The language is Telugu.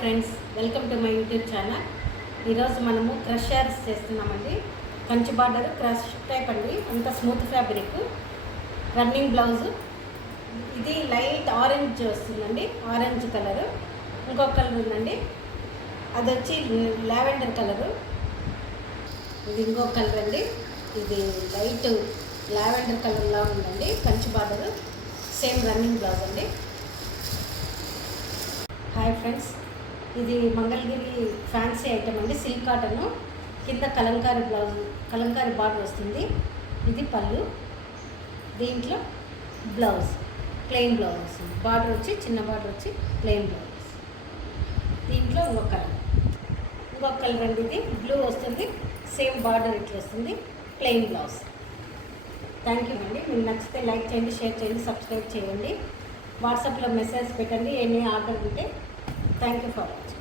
Friends, welcome to my YouTube channel. ఈరోజు మనము క్రష్ శారీస్ చేస్తున్నామండి. కంచి బార్డర్ క్రష్ టైప్ అండి, అంత స్మూత్ ఫ్యాబ్రిక్, రన్నింగ్ బ్లౌజు. ఇది లైట్ ఆరెంజ్ వస్తుందండి, ఆరెంజ్ కలరు. ఇంకొక కలర్ ఉందండి, అది వచ్చి లావెండర్ కలరు. ఇది ఇంకొక కలర్ అండి, ఇది లైట్ లావెండర్ కలర్లా ఉందండి. Kanchi border, same running blouse అండి. హాయ్ ఫ్రెండ్స్, ఇది మంగళగిరి ఫ్యాన్సీ ఐటమ్ అండి. సిల్క్ కాటన్, కింద కలంకారీ బ్లౌజ్, కలంకారీ బార్డర్ వస్తుంది. ఇది పళ్ళు, దీంట్లో బ్లౌజ్ ప్లెయిన్ బ్లౌజ్ వస్తుంది. బార్డర్ వచ్చి చిన్న బార్డర్ వచ్చి ప్లెయిన్ బ్లౌజ్. దీంట్లో ఇంకొక కలర్ అండి, ఇది బ్లూ వస్తుంది. సేమ్ బార్డర్ ఇట్లా వస్తుంది, ప్లెయిన్ బ్లౌజ్. థ్యాంక్ యూ అండి. మీకు నచ్చితే లైక్ చేయండి, షేర్ చేయండి, సబ్స్క్రైబ్ చేయండి. వాట్సాప్లో మెసేజ్ పెట్టండి ఎన్ని ఆర్డర్ ఉంటే. Thank you for watching.